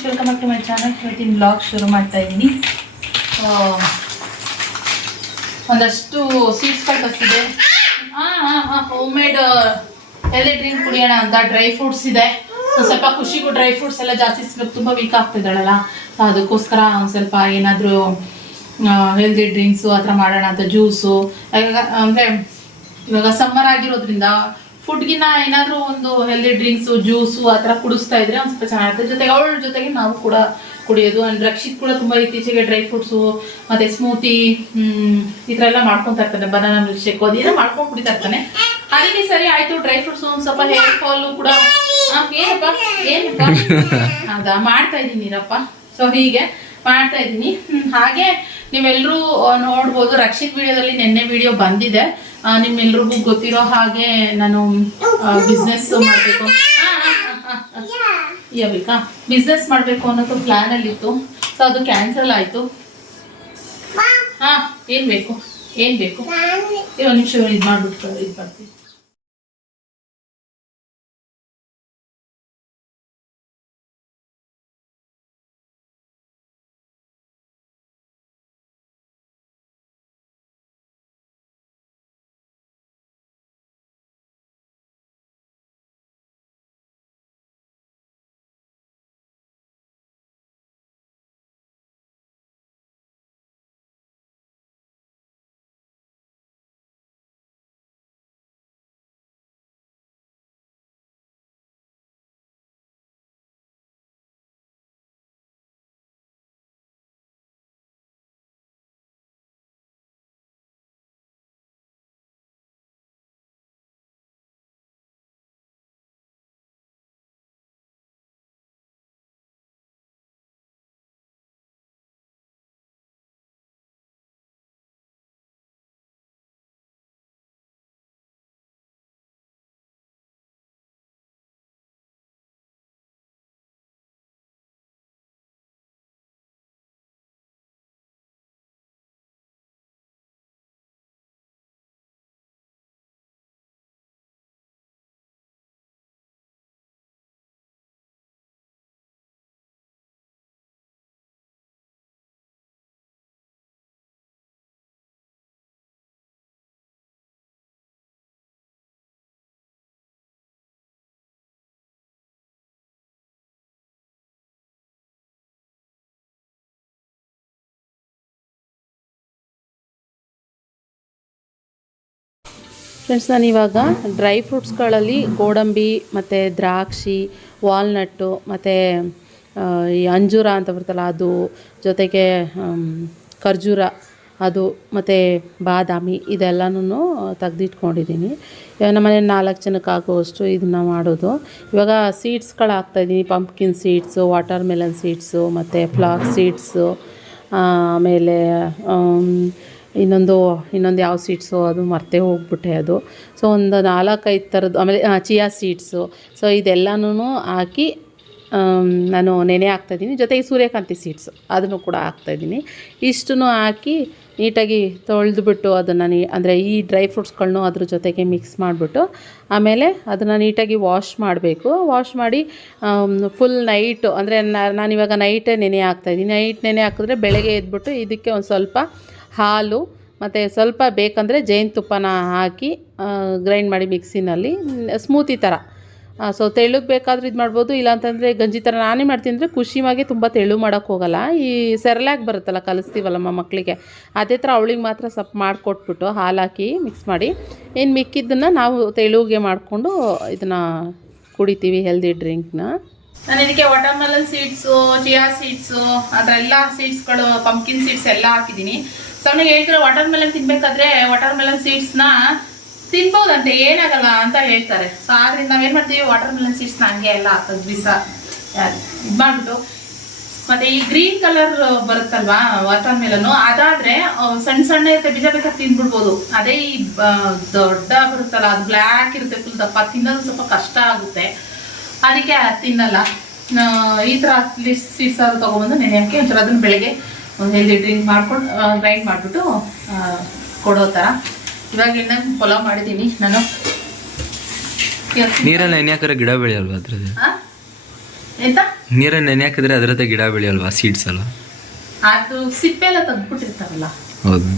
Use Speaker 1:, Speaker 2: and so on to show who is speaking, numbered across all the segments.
Speaker 1: Friends welcome back to my channel ಇವತ್ತಿನ blog ಶುರು ಮಾಡ್ತಾ ಇದ್ದೀನಿ. ಒಂದಷ್ಟು ಸ್ವೀಟ್ಸ್ಗಳು ಬರ್ತಿದೆ ಹಾಂ ಹಾಂ ಹಾಂ ಹೋಮ್ ಮೇಡ್ ಎಲೆ ಡ್ರಿಂಕ್ ಕುಡಿಯೋಣ ಅಂತ ಡ್ರೈ ಫ್ರೂಟ್ಸ್ ಇದೆ. ಸ್ವಲ್ಪ ಖುಷಿಗೂ ಡ್ರೈ ಫ್ರೂಟ್ಸ್ ಎಲ್ಲ ಜಾಸ್ತಿ ಸಿಗೋದು ತುಂಬ ವೀಕ್ ಆಗ್ತಿದ್ದಾಳಲ್ಲ. ಅದಕ್ಕೋಸ್ಕರ ಒಂದು ಸ್ವಲ್ಪ ಏನಾದರೂ ಹೆಲ್ದಿ ಡ್ರಿಂಕ್ಸು ಆ ಥರ ಮಾಡೋಣ ಅಂತ ಜ್ಯೂಸು ಅಂದರೆ ಇವಾಗ ಸಮ್ಮರ್ ಆಗಿರೋದ್ರಿಂದ ಫುಡ್ಗಿನ ಏನಾದರೂ ಒಂದು ಹೆಲ್ದಿ ಡ್ರಿಂಕ್ಸು ಜ್ಯೂಸು ಆ ಥರ ಕುಡಿಸ್ತಾ ಇದ್ರೆ ಒಂದು ಸ್ವಲ್ಪ ಚೆನ್ನಾಗಿರುತ್ತೆ. ಜೊತೆಗೆ ಅವಳ ಜೊತೆಗೆ ನಾವು ಕೂಡ ಕುಡಿಯೋದು. ಆ್ಯಂಡ್ ರಕ್ಷಿತ್ ಕೂಡ ತುಂಬಾ ಇತ್ತೀಚೆಗೆ ಡ್ರೈ ಫ್ರೂಟ್ಸು ಮತ್ತೆ ಸ್ಮೂತಿ ಈ ಥರ ಎಲ್ಲ ಮಾಡ್ಕೊತಾ ಇರ್ತಾನೆ. ಬನಾನಾ ಮಿಲ್ಕ್ ಶೇಕ್ ಅದೇನೋ ಮಾಡ್ಕೊಂಡು ಕುಡಿತಾ ಇರ್ತಾನೆ. ಅದಕ್ಕೆ ಸರಿ ಆಯಿತು. ಡ್ರೈ ಫ್ರೂಟ್ಸ್ ಒಂದು ಸ್ವಲ್ಪ ಹೇರ್ ಫಾಲು ಕೂಡ ಏನಪ್ಪ? ಏನಪ್ಪ? ಹೌದಾ? ಮಾಡ್ತಾ ಇದ್ದೀನಿ ರಪ್ಪ ಸೊ ಹೀಗೆ ಮಾಡ್ತಾ ಇದ್ದೀನಿ. ಹಾಗೆ ನೀವೆಲ್ಲರೂ ನೋಡ್ಬೋದು. ರಕ್ಷಿತ್ ವಿಡಿಯೋದಲ್ಲಿ ನಿನ್ನೆ ವಿಡಿಯೋ ಬಂದಿದೆ. ನಿಮ್ಮೆಲ್ರಿಗೂ ಗೊತ್ತಿರೋ ಹಾಗೆ ನಾನು ಬಿಸ್ನೆಸ್ ಮಾಡಬೇಕು. ಯಾವಿಕಾ ಬಿಸ್ನೆಸ್ ಮಾಡಬೇಕು ಅನ್ನೋದು ಪ್ಲಾನ್ ಅಲ್ಲಿ ಇತ್ತು ಸೊ ಅದು ಕ್ಯಾನ್ಸಲ್ ಆಯ್ತು. ಹಾ ಏನು ಬೇಕು? ಏನು ಬೇಕು? ಇರೋ ನಿಮಿಷ ಇದು ಮಾಡ್ಬಿಟ್ಟು ಇದು ಬರ್ತೀವಿ ಫ್ರೆಂಡ್ಸ್ ನಾನು ಇವಾಗ ಡ್ರೈ ಫ್ರೂಟ್ಸ್ಗಳಲ್ಲಿ ಗೋಡಂಬಿ ಮತ್ತು ದ್ರಾಕ್ಷಿ ವಾಲ್ನಟ್ಟು ಮತ್ತು ಈ ಅಂಜೂರ ಅಂತ ಬರ್ತಲ್ಲ ಅದು ಜೊತೆಗೆ ಖರ್ಜೂರ ಅದು ಮತ್ತು ಬಾದಾಮಿ ಇದೆಲ್ಲನೂ ತೆಗ್ದಿಟ್ಕೊಂಡಿದ್ದೀನಿ ಇವಾಗ ನಮ್ಮ ಮನೇಲಿ ನಾಲ್ಕು ಜನಕ್ಕೆ ಆಗುವಷ್ಟು ಇದನ್ನ ಮಾಡೋದು. ಇವಾಗ ಸೀಡ್ಸ್ಗಳು ಹಾಕ್ತಾಯಿದ್ದೀನಿ pumpkin seeds watermelon seeds ಮತ್ತು ಫ್ಲಾಕ್ ಸೀಡ್ಸು ಆಮೇಲೆ ಆಮ್, ಇನ್ನೊಂದು ಇನ್ನೊಂದು ಯಾವ ಸೀಡ್ಸು ಅದು ಮರ್ತೇ ಹೋಗ್ಬಿಟ್ಟೆ ಅದು. ಸೊ ಒಂದು ನಾಲ್ಕೈದು ಥರದ್ದು ಆಮೇಲೆ ಚಿಯಾ ಸೀಡ್ಸು ಸೊ ಇದೆಲ್ಲನೂ ಹಾಕಿ ನಾನು ನೆನೆ ಹಾಕ್ತಾಯಿದ್ದೀನಿ. ಜೊತೆಗೆ ಸೂರ್ಯಕಾಂತಿ ಸೀಡ್ಸು ಅದನ್ನು ಕೂಡ ಹಾಕ್ತಾಯಿದ್ದೀನಿ. ಇಷ್ಟನ್ನು ಹಾಕಿ ನೀಟಾಗಿ ತೊಳೆದ್ಬಿಟ್ಟು ಅದನ್ನು ನೀ, ಅಂದರೆ ಈ ಡ್ರೈ ಫ್ರೂಟ್ಸ್ಗಳನ್ನೂ ಅದ್ರ ಜೊತೆಗೆ ಮಿಕ್ಸ್ ಮಾಡಿಬಿಟ್ಟು, ಆಮೇಲೆ ಅದನ್ನು ನೀಟಾಗಿ ವಾಶ್ ಮಾಡಬೇಕು. ವಾಶ್ ಮಾಡಿ ಫುಲ್ ನೈಟು ಅಂದರೆ ನಾನಿವಾಗ ನೈಟೇ ನೆನೆ ಹಾಕ್ತಾಯಿದ್ದೀನಿ. ನೈಟ್ ನೆನೆ ಹಾಕಿದ್ರೆ ಬೆಳಗ್ಗೆ ಎದ್ಬಿಟ್ಟು ಇದಕ್ಕೆ ಒಂದು ಸ್ವಲ್ಪ ಹಾಲು, ಮತ್ತು ಸ್ವಲ್ಪ ಬೇಕಂದರೆ ಜೇನುತುಪ್ಪನ ಹಾಕಿ ಗ್ರೈಂಡ್ ಮಾಡಿ ಮಿಕ್ಸಿನಲ್ಲಿ ಸ್ಮೂತಿ ಥರ ಸೊ ತೆಳ್ಳಗೆ ಬೇಕಾದ್ರೆ ಇದು ಮಾಡ್ಬೋದು, ಇಲ್ಲಾಂತಂದರೆ ಗಂಜಿ ಥರ ನಾನೇ ಮಾಡ್ತೀನಿ ಅಂದರೆ ಖುಷಿಯಾಗಿ ತುಂಬ ತೆಳು ಮಾಡೋಕ್ಕೋಗಲ್ಲ ಈ ಸೆರ್ಲ್ಯಾಕ್ ಬರುತ್ತಲ್ಲ ಕಲಿಸ್ತೀವಲ್ಲಮ್ಮ ಮಕ್ಕಳಿಗೆ ಅದೇ ಥರ ಅವಳಿಗೆ ಮಾತ್ರ ಸ್ವಲ್ಪ ಮಾಡಿಕೊಟ್ಬಿಟ್ಟು ಹಾಲು ಹಾಕಿ ಮಿಕ್ಸ್ ಮಾಡಿ ಇನ್ನು ಮಿಕ್ಕಿದ್ದನ್ನು ನಾವು ತೆಳುಗೆ ಮಾಡಿಕೊಂಡು ಇದನ್ನು ಕುಡಿತೀವಿ ಹೆಲ್ದಿ ಡ್ರಿಂಕ್ನ. ನಾನು ಇದಕ್ಕೆ ವಾಟರ್ಮೆಲನ್ ಸೀಡ್ಸು, ಚಿಯಾ ಸೀಡ್ಸು, ಅದರೆಲ್ಲ ಸೀಡ್ಸ್ಗಳು, ಪಂಪ್ಕಿನ್ ಸೀಡ್ಸ್ ಎಲ್ಲ ಹಾಕಿದ್ದೀನಿ. ಸವನಿಗೆ ಹೇಳ್ತಾರೆ ವಾಟರ್ ಮೆಲನ್ ತಿನ್ಬೇಕಾದ್ರೆ ವಾಟರ್ ಮೆಲನ್ ಸೀಡ್ಸ್ನ ತಿನ್ಬೋದಂತೆ, ಏನಾಗಲ್ಲ ಅಂತ ಹೇಳ್ತಾರೆ. ಸೊ ಆದ್ರಿಂದ ನಾವೇನು ಮಾಡ್ತೀವಿ ವಾಟರ್ ಮೆಲನ್ ಸೀಡ್ಸ್ನ ಹಂಗೆ ಎಲ್ಲ ಬಿಸ ಇದು ಮತ್ತೆ ಈ ಗ್ರೀನ್ ಕಲರ್ ಬರುತ್ತಲ್ವಾ ವಾಟರ್ ಮೆಲನು ಅದಾದ್ರೆ ಸಣ್ಣ ಸಣ್ಣ ಇರುತ್ತೆ, ಬೀಜ ಬೇಕಾದ್ರೆ ತಿಂದ್ಬಿಡ್ಬೋದು ಅದೇ ಈ ದೊಡ್ಡ ಬರುತ್ತಲ್ಲ, ಅದು ಬ್ಲ್ಯಾಕ್ ಇರುತ್ತೆ ಫುಲ್ ದಪ್ಪ, ತಿನ್ನೋದು ಸ್ವಲ್ಪ ಕಷ್ಟ ಆಗುತ್ತೆ. ಅದಕ್ಕೆ ಅದ್ ತಿನ್ನಲ್ಲ. ಈ ಥರ ಸೀಡ್ಸ್ ಆದ್ರೂ ತೊಗೊಬಂದು ನೆನೆ ಹಾಕಿ ಒಂಥರ ಅದನ್ನ ಬೆಳಗ್ಗೆ ಒಂದು ಹೆಲ್ದಿ ಡ್ರಿಂಕ್ ಮಾಡ್ಕೊಂಡು ಗ್ರೈಂಡ್ ಮಾಡಿಬಿಟ್ಟು ಕೊಡೋ ಥರ ಇವಾಗ ಇನ್ನೊಂದು ಪಲಾವ್ ಮಾಡಿದ್ದೀನಿ ನಾನು
Speaker 2: ನೀರಲ್ಲಿ ನೆನೆ ಹಾಕಿದ್ರೆ ಗಿಡ ಬೆಳೆಯಲ್ವಾ ಅದ್ರದ್ದು?
Speaker 1: ಆ?
Speaker 3: ಎಂತ?
Speaker 2: ನೀರಲ್ಲಿ ನೆನೆ ಹಾಕಿದ್ರೆ ಅದರದ್ದೇ ಗಿಡ ಬೆಳೆಯಲ್ವಾ ಸೀಡ್ಸ್ ಅಲ್ಲ
Speaker 3: ಅದು ಸಿಪ್ಪೆ ಎಲ್ಲ ತೆಗ್ದ್ಬಿಟ್ಟಿರ್ತಾರಲ್ಲ.
Speaker 2: ಹೌದು.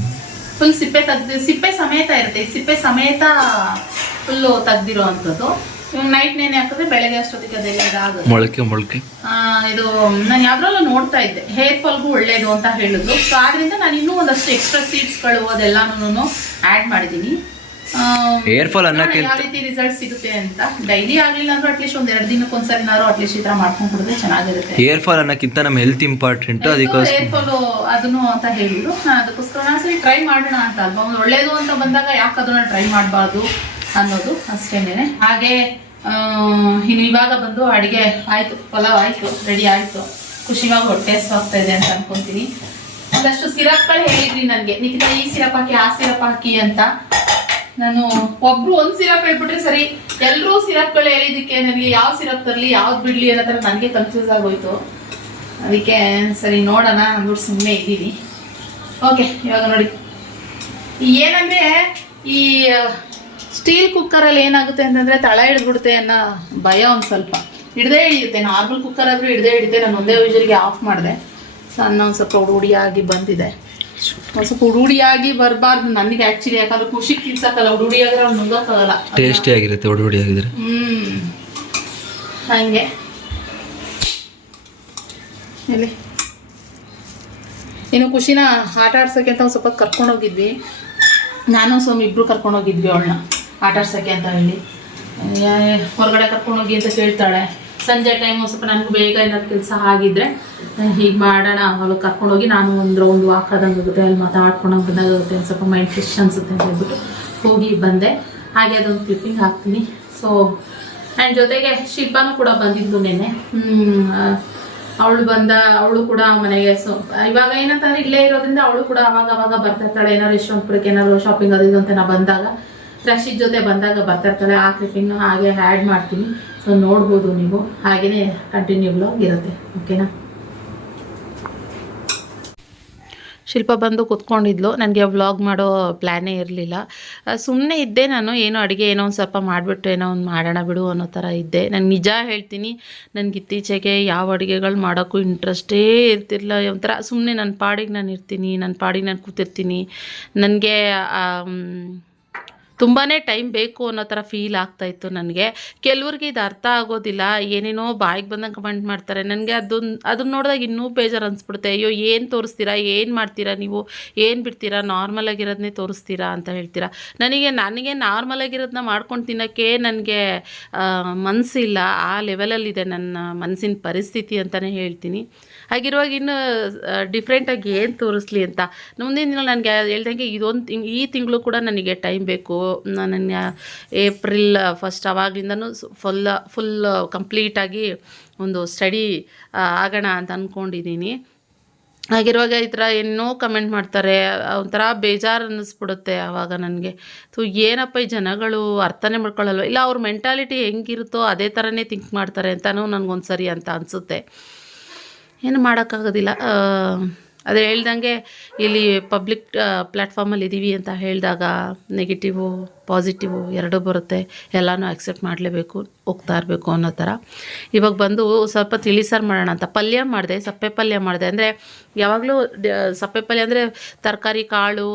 Speaker 3: ಫುಲ್ ಸಿಪ್ಪೆ ತೆಗ್ದು ಸಿಪ್ಪೆ ಸಮೇತ ಇರುತ್ತೆ. ಸಿಪ್ಪೆ ಸಮೇತ ಫುಲ್ಲು ತೆಗ್ದಿರೋ ಅಂಥದ್ದು ನೈಟ್ ನೇನೆ ಹಾಕಿದ್ರೆ ಬೆಳಗ್ಗೆ ಅಷ್ಟೊತ್ತಿಗೆ ಅದೆಲ್ಲ ಇದಾಗುತ್ತೆ.
Speaker 2: ಮೊಳಕೆ ಮೊಳಕೆ.
Speaker 3: ಇದು ನಾನು ಯಾವ್ದ್ರಲ್ಲೂ ನೋಡ್ತಾ ಇದ್ದೆ. ಹೇರ್ ಫಾಲ್ಗೂ ಒಳ್ಳೇದು ಅಂತ ಹೇಳಿದ್ರು. ಸೊ ಆದ್ರಿಂದ ನಾನು ಇನ್ನೂ ಒಂದಷ್ಟು ಎಕ್ಸ್ಟ್ರಾ ಸೀಡ್ಸ್ಗಳು ಅದೆಲ್ಲಾನು ಆ್ಯಡ್ ಮಾಡಿದ್ದೀನಿ.
Speaker 2: ಹೇರ್ ಫಾಲ್ ಅನ್ನೋಕೆ
Speaker 3: ಯಾವ ರೀತಿ ರಿಸಲ್ಟ್ ಸಿಗುತ್ತೆ ಅಂತ ಡೈಲಿ ಆಗಲಿಲ್ಲ ಅಂದ್ರೆ ಅಟ್ಲೀಸ್ಟ್ ಒಂದ್ ಎರಡು ದಿನಕ್ಕೆ ಒಂದ್ಸರಿನಾದ್ರು ಅಟ್ಲೀಸ್ಟ್ ಈ ತರ ಮಾಡ್ಕೊಂಡು ಕುಡಿದ್ರೆ ಚೆನ್ನಾಗಿರುತ್ತೆ.
Speaker 2: ಹೇರ್ ಫಾಲ್ ಅನ್ನೋಕ್ಕಿಂತ ನಮ್ಮ ಹೆಲ್ತ್ ಇಂಪಾರ್ಟೆಂಟ್ ಅದಕ್ಕೋಸ್ಕರ.
Speaker 3: ಹೇರ್ ಫಾಲ್ ಅದನ್ನು ಅಂತ ಹೇಳಿದ್ರು. ನಾನು ಅದಕ್ಕೋಸ್ಕರ ಒಂದ್ಸರಿ ಟ್ರೈ ಮಾಡೋಣ ಅಂತ ಅಲ್ವಾ? ಒಂದು ಒಳ್ಳೇದು ಅಂತ ಬಂದಾಗ ಯಾಕೆ ಅದನ್ನ ಟ್ರೈ ಮಾಡಬಾರ್ದು? ಅನ್ನೋದು ಅಷ್ಟೇನೆ ಹಾಗೆ ಇನ್ನು ಇವಾಗ ಬಂದು ಅಡಿಗೆ ಆಯ್ತು, ಪಲಾವ್ ಆಯ್ತು, ರೆಡಿ ಆಯ್ತು. ಖುಷಿವಾಗಿ ಹೊಟ್ಟೆ ಆಗ್ತಾ ಇದೆ ಅಂತ ಅನ್ಕೊಂತೀನಿ. ಒಂದಷ್ಟು ಸಿರಪ್ಗಳು ಹೇಳಿದ್ರಿ ನನಗೆ. ನಿಖಿತ, ಈ ಸಿರಪ್ ಹಾಕಿ, ಆ ಸಿರಪ್ ಹಾಕಿ ಅಂತ. ನಾನು ಒಬ್ರು ಒಂದು ಸಿರಪ್ ಹೇಳ್ಬಿಟ್ರೆ ಸರಿ ಎಲ್ಲರೂ ಸಿರಪ್ಗಳು ಹೇಳಿದ್ದಕ್ಕೆ ನನಗೆ ಯಾವ ಸಿರಪ್ ತರಲಿ, ಯಾವ್ದು ಬಿಡ್ಲಿ ಅನ್ನೋ ಥರ ನನಗೆ ಕನ್ಫ್ಯೂಸ್ ಆಗೋಯ್ತು. ಅದಕ್ಕೆ ಸರಿ ನೋಡೋಣ, ಅಂದ್ಬಿಟ್ಟು ಸುಮ್ಮನೆ ಇದ್ದೀನಿ. ಓಕೆ, ಇವಾಗ ನೋಡಿ. ಏನಂದ್ರೆ, ಈ ಸ್ಟೀಲ್ ಕುಕ್ಕರಲ್ಲಿ ಏನಾಗುತ್ತೆ ಅಂತಂದ್ರೆ ತಳ ಹಿಡಿದ್ಬಿಡುತ್ತೆ ಅನ್ನೋ ಭಯ ಒಂದು ಸ್ವಲ್ಪ. ಹಿಡ್ದೇ ಹಿಡಿಯುತ್ತೆ ನಾರ್ಮಲ್ ಕುಕ್ಕರ್ ಆದ್ರೂ ಹಿಡ್ದೇ ಹಿಡಿತೆ ನಾನು ಒಂದೇ ವಿಜಲ್ಗೆ ಆಫ್ ಮಾಡಿದೆ. ಸಣ್ಣ ಒಂದು ಸ್ವಲ್ಪ ಹುಡುಗಿಯಾಗಿ ಬಂದಿದೆ. ಒಂದು ಸ್ವಲ್ಪ ಹುಡುಗಿಯಾಗಿ ಬರಬಾರ್ದು. ನನಗೆ ಆ್ಯಕ್ಚುಲಿ ಯಾಕಂದ್ರೆ ಖುಷಿ ತಿನ್ಸಕ್ಕಲ್ಲ. ಹುಡುಡಿಯಾದ್ರೆ ಅವ್ನು ನುಂಗಕ್ಕಾಗಲ್ಲ.
Speaker 2: ಟೇಸ್ಟಿ ಆಗಿರುತ್ತೆ ಹೊಡಿ ಆಗಿದ್ರೆ
Speaker 3: ಹ್ಮ್. ಹಂಗೆ. ಎಲ್ಲಿ? ಇನ್ನು ಖುಷಿನ ಆಟ ಆಡ್ಸೋಕ್ಕೆ ಅಂತ ಒಂದು ಸ್ವಲ್ಪ ಕರ್ಕೊಂಡೋಗಿದ್ವಿ ನಾನು ಸ್ವಾಮಿ ಇಬ್ರು ಕರ್ಕೊಂಡೋಗಿದ್ವಿ ಅವಳನ್ನ. ಆಟ ಆಡ್ಸೋಕ್ಕೆ ಅಂತ ಹೇಳಿ. ಹೊರಗಡೆ ಕರ್ಕೊಂಡು ಹೋಗಿ ಅಂತ ಕೇಳ್ತಾಳೆ. ಸಂಜೆ ಟೈಮ್ ಸ್ವಲ್ಪ ನನಗೂ ಬೇಗ ಏನಾದ್ರು ಕೆಲಸ ಆಗಿದ್ರೆ ಹೀಗೆ ಮಾಡೋಣ ಅವಳು ಕರ್ಕೊಂಡೋಗಿ ನಾನು ಒಂದು ರೌಂಡ್ ವಾಕ್ ಆದಂಗಾಗುತ್ತೆ ಅಲ್ಲಿ ಮಾತಾಡ್ಕೊಂಡಂಗೆ ಬಂದಾಗುತ್ತೆ ಒಂದು ಸ್ವಲ್ಪ ಮೈಂಡ್ ಫ್ರೆಶ್ ಅನ್ಸುತ್ತೆ ಅಂತ ಹೇಳ್ಬಿಟ್ಟು ಹೋಗಿ ಬಂದೆ. ಹಾಗೆ ಅದೊಂದು ಕ್ಲಿಪ್ಪಿಂಗ್ ಹಾಕ್ತೀನಿ. ಸೊ ಆ್ಯಂಡ್ ಜೊತೆಗೆ ಶಿಲ್ಪಾನು ಕೂಡ ಬಂದಿದ್ದು ನೆನೆ ಅವಳು ಬಂದ, ಅವಳು ಕೂಡ ಮನೆಗೆ ಸೊ, ಇವಾಗ ಏನಂತಂದ್ರೆ ಇಲ್ಲೇ ಇರೋದ್ರಿಂದ ಅವಳು ಕೂಡ ಅವಾಗ ಅವಾಗ ಬರ್ತಾ ಇರ್ತಾಳೆ. ಏನಾದ್ರು ಯಶವಂತಪುರಕ್ಕೆ ಏನಾದ್ರು ಶಾಪಿಂಗ್ ಅದು ಇದು ಅಂತ ನಾ ಬಂದಾಗ ರಶಿದ್ ಜೊತೆ ಬಂದಾಗ ಬರ್ತಾ ಇರ್ತಾರೆ ಆ ಕ್ಲಿಪ್ಪಿಂಗ್ನು ಹಾಗೆ ಆ್ಯಡ್ ಮಾಡ್ತೀನಿ. ಸೊ ನೋಡ್ಬೋದು ನೀವು. ಹಾಗೆಯೇ ಕಂಟಿನ್ಯೂ ಬ್ಲಾಗ್ ಇರುತ್ತೆ. ಓಕೆನಾ ಶಿಲ್ಪ ಬಂದು ಕೂತ್ಕೊಂಡಿದ್ಲು. ನನಗೆ ವ್ಲಾಗ್ ಮಾಡೋ ಪ್ಲ್ಯಾನೇ ಇರಲಿಲ್ಲ. ಸುಮ್ಮನೆ ಇದ್ದೆ ನಾನು. ಏನೋ ಅಡುಗೆ ಏನೋ ಒಂದು ಸ್ವಲ್ಪ ಮಾಡಿಬಿಟ್ಟು ಏನೋ ಒಂದು ಮಾಡೋಣ ಬಿಡು ಅನ್ನೋ ಥರ ಇದ್ದೆ. ನಾನು ನಿಜ ಹೇಳ್ತೀನಿ, ನನಗೆ ಇತ್ತೀಚೆಗೆ ಯಾವ ಅಡುಗೆಗಳು ಮಾಡೋಕ್ಕೂ ಇಂಟ್ರೆಸ್ಟೇ ಇರ್ತಿಲ್ಲ ಒಂಥರ. ಸುಮ್ಮನೆ ನನ್ನ ಪಾಡಿಗೆ ನಾನು ಇರ್ತೀನಿ ನನ್ನ ಪಾಡಿಗೆ ನಾನು ಕೂತಿರ್ತೀನಿ. ನನಗೆ ತುಂಬಾ ಟೈಮ್ ಬೇಕು ಅನ್ನೋ ಥರ ಫೀಲ್ ಆಗ್ತಾಯಿತ್ತು ನನಗೆ. ಕೆಲವ್ರಿಗೆ ಇದು ಅರ್ಥ ಆಗೋದಿಲ್ಲ. ಏನೇನೋ ಬಾಯಿಗೆ ಬಂದಂಗೆ ಕಮೆಂಟ್ ಮಾಡ್ತಾರೆ. ನನಗೆ ಅದನ್ನ ಅದನ್ನ ನೋಡಿದಾಗ ಇನ್ನೂ ಬೇಜಾರು ಅನಿಸ್ಬಿಡುತ್ತೆ. ಅಯ್ಯೋ, ಏನು ತೋರಿಸ್ತೀರಾ? ಏನು ಮಾಡ್ತೀರಾ ನೀವು? ಏನು ಬಿಡ್ತೀರಾ? ನಾರ್ಮಲ್ ಆಗಿರೋದನ್ನೇ ತೋರಿಸ್ತೀರಾ ಅಂತ ಹೇಳ್ತೀರಾ? ನನಗೆ ನನಗೆ ನಾರ್ಮಲ್ ಆಗಿರೋದನ್ನ ಮಾಡ್ಕೊಂಡು ತಿನ್ನೋಕ್ಕೆ ನನಗೆ ಮನಸ್ಸಿಲ್ಲ ಆ ಲೆವೆಲಲ್ಲಿದೆ ನನ್ನ ಮನಸ್ಸಿನ ಪರಿಸ್ಥಿತಿ ಅಂತಲೇ ಹೇಳ್ತೀನಿ. ಹಾಗಿರುವಾಗ ಇನ್ನು ಡಿಫ್ರೆಂಟಾಗಿ ಏನು ತೋರಿಸ್ಲಿ ಅಂತ. ಮುಂದಿನ ದಿನ ನನಗೆ ಹೇಳ್ದಂಗೆ ಇದೊಂದು, ಈ ತಿಂಗಳು ಕೂಡ ನನಗೆ ಟೈಮ್ ಬೇಕು. ನನ್ನ ಏಪ್ರಿಲ್ ಫಸ್ಟ್ ಅವಾಗಿಂದನು ಫುಲ್ ಫುಲ್ ಕಂಪ್ಲೀಟಾಗಿ ಒಂದು ಸ್ಟಡಿ ಆಗೋಣ ಅಂತ ಅಂದ್ಕೊಂಡಿದ್ದೀನಿ ಹಾಗಿರುವಾಗ ಈ ಥರ ಏನೋ ಕಮೆಂಟ್ ಮಾಡ್ತಾರೆ, ಒಂಥರ ಬೇಜಾರು ಅನ್ನಿಸ್ಬಿಡುತ್ತೆ ಆವಾಗ ನನಗೆ. ಸೊ ಏನಪ್ಪ ಈ ಜನಗಳು ಅರ್ಥನೇ ಮಾಡ್ಕೊಳ್ಳಲ್ವ ಇಲ್ಲ, ಅವ್ರ ಮೆಂಟಾಲಿಟಿ ಹೆಂಗಿರುತ್ತೋ ಅದೇ ಥರನೇ ಥಿಂಕ್ ಮಾಡ್ತಾರೆ ಅಂತಲೂ ನನಗೊಂದು ಸರಿ ಅಂತ ಅನಿಸುತ್ತೆ. ಏನು ಮಾಡೋಕ್ಕಾಗೋದಿಲ್ಲ. ಆ, ಅದೇ ಹೇಳ್ದಂಗೆ ಇಲ್ಲಿ ಪಬ್ಲಿಕ್ ಪ್ಲ್ಯಾಟ್ಫಾರ್ಮಲ್ಲಿ ಇದ್ದೀವಿ ಅಂತ ಹೇಳಿದಾಗ ನೆಗೆಟಿವು ಪಾಸಿಟಿವು ಎರಡೂ ಬರುತ್ತೆ, ಎಲ್ಲನೂ ಅಕ್ಸೆಪ್ಟ್ ಮಾಡಲೇಬೇಕು, ಹೋಗ್ತಾ ಇರಬೇಕು ಅನ್ನೋ ಥರ. ಇವಾಗ ಬಂದು ಸ್ವಲ್ಪ ತಿಳಿಸಾರು ಮಾಡೋಣ ಅಂತ. ಪಲ್ಯ ಮಾಡಿದೆ, ಸಪ್ಪೆ ಪಲ್ಯ ಮಾಡಿದೆ. ಅಂದರೆ ಯಾವಾಗಲೂ ಸಪ್ಪೆ ಪಲ್ಯ ಅಂದರೆ ತರಕಾರಿ, ಕಾಳು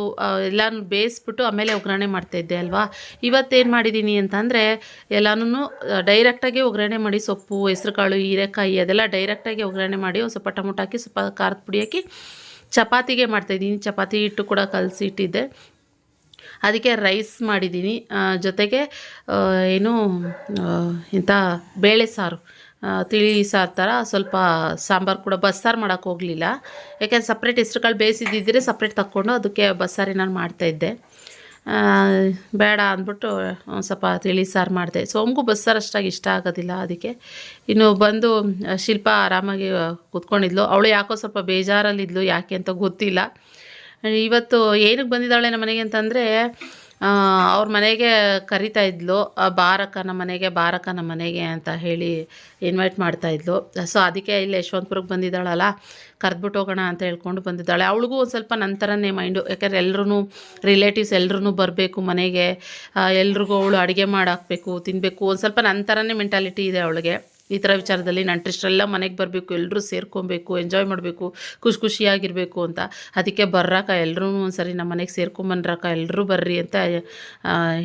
Speaker 3: ಎಲ್ಲಾನು ಬೇಯಿಸ್ಬಿಟ್ಟು ಆಮೇಲೆ ಒಗ್ಗರಣೆ ಮಾಡ್ತಾಯಿದ್ದೆ ಅಲ್ವಾ? ಇವತ್ತೇನು ಮಾಡಿದ್ದೀನಿ ಅಂತಂದರೆ ಎಲ್ಲನೂ ಡೈರೆಕ್ಟಾಗಿ ಒಗ್ಗರಣೆ ಮಾಡಿ ಸೊಪ್ಪು ಹೆಸ್ರುಕಾಳು ಹೀರೆಕಾಯಿ ಅದೆಲ್ಲ ಡೈರೆಕ್ಟಾಗಿ ಒಗ್ಗರಣೆ ಮಾಡಿ ಒಂದು ಸ್ವಲ್ಪ ಟೊಮೊಟೊ ಹಾಕಿ, ಸ್ವಲ್ಪ ಖಾರದ ಪುಡಿ ಹಾಕಿ, ಚಪಾತಿಗೆ ಮಾಡ್ತಾಯಿದ್ದೀನಿ ಚಪಾತಿ ಹಿಟ್ಟು ಕೂಡ ಕಲಸಿ ಇಟ್ಟಿದ್ದೆ ಅದಕ್ಕೆ ರೈಸ್ ಮಾಡಿದ್ದೀನಿ. ಜೊತೆಗೆ ಏನು ಇಂಥ ಬೇಳೆ ಸಾರು. ತಿಳಿ ಸಾರು ಥರ ಸ್ವಲ್ಪ ಸಾಂಬಾರು ಕೂಡ ಬಸ್ಸಾರು ಮಾಡೋಕ್ಕೆ ಹೋಗಲಿಲ್ಲ. ಯಾಕೆಂದ್ರೆ ಸಪ್ರೇಟ್ ಹೆಸ್ರುಕಾಳು ಬೇಯಿಸಿದ್ದಿದ್ರೆ ಸಪ್ರೇಟ್ ತಕ್ಕೊಂಡು ಅದಕ್ಕೆ ಬಸ್ಸಾರಿ ನಾನು ಮಾಡ್ತಾಯಿದ್ದೆ ಬೇಡ ಅಂದ್ಬಿಟ್ಟು ಸ್ವಲ್ಪ ತಿಳಿ ಸಾರು ಮಾಡಿದೆ. ಸೋಮ್ಗೂ ಬಸ್ಸಾರು ಅಷ್ಟಾಗಿ ಇಷ್ಟ ಆಗೋದಿಲ್ಲ ಅದಕ್ಕೆ. ಇನ್ನು ಬಂದು ಶಿಲ್ಪ ಆರಾಮಾಗಿ ಕೂತ್ಕೊಂಡಿದ್ಲು. ಅವಳು ಯಾಕೋ ಸ್ವಲ್ಪ ಬೇಜಾರಲ್ಲಿದ್ಲು, ಯಾಕೆ ಅಂತ ಗೊತ್ತಿಲ್ಲ. ಇವತ್ತು ಏನಕ್ಕೆ ಬಂದಿದ್ದಾಳೆ ನಮ್ಮ ಮನೆಗೆ ಅಂತಂದರೆ ಅವ್ರ ಮನೆಗೆ ಕರಿತಾ ಇದ್ಲು ಬಾರಕ್ಕ ನಮ್ಮ ಮನೆಗೆ ಬಾರಕ್ಕ ನಮ್ಮ ಮನೆಗೆ ಅಂತ ಹೇಳಿ ಇನ್ವೈಟ್ ಮಾಡ್ತಾ ಇದ್ಲು. ಸೊ ಅದಕ್ಕೆ ಇಲ್ಲಿ ಯಶವಂತಪುರಕ್ಕೆ ಬಂದಿದ್ದಾಳಲ್ಲ, ಕರೆದ್ಬಿಟ್ಟು ಹೋಗೋಣ ಅಂತ ಹೇಳ್ಕೊಂಡು ಬಂದಿದ್ದಾಳೆ. ಅವಳಿಗೂ ಒಂದು ಸ್ವಲ್ಪ ನಂತರನೇ ಮೈಂಡು ಯಾಕಂದ್ರೆ ಎಲ್ಲರೂ ರಿಲೇಟಿವ್ಸ್ ಎಲ್ಲರೂ ಬರಬೇಕು ಮನೆಗೆ ಎಲ್ರಿಗೂ ಅವಳು ಅಡುಗೆ ಮಾಡಾಕಬೇಕು ತಿನ್ನಬೇಕು ಒಂದು ಸ್ವಲ್ಪ ನಂತರನೇ ಮೆಂಟಾಲಿಟಿ ಇದೆ ಅವಳಿಗೆ.
Speaker 1: ಈ ಥರ ವಿಚಾರದಲ್ಲಿ ನಂಟ್ರಿಷ್ಟರೆಲ್ಲ ಮನೆಗೆ ಬರಬೇಕು ಎಲ್ಲರೂ ಸೇರ್ಕೊಬೇಕು ಎಂಜಾಯ್ ಮಾಡಬೇಕು, ಖುಷಿ ಖುಷಿಯಾಗಿರಬೇಕು ಅಂತ. ಅದಕ್ಕೆ ಬರ್ರಾಕ ಎಲ್ಲರೂ ಒಂದ್ಸರಿ ನಮ್ಮ ಮನೆಗೆ ಸೇರ್ಕೊಂಬನ್ರಕ್ಕ ಎಲ್ಲರೂ ಬರ್ರಿ ಅಂತ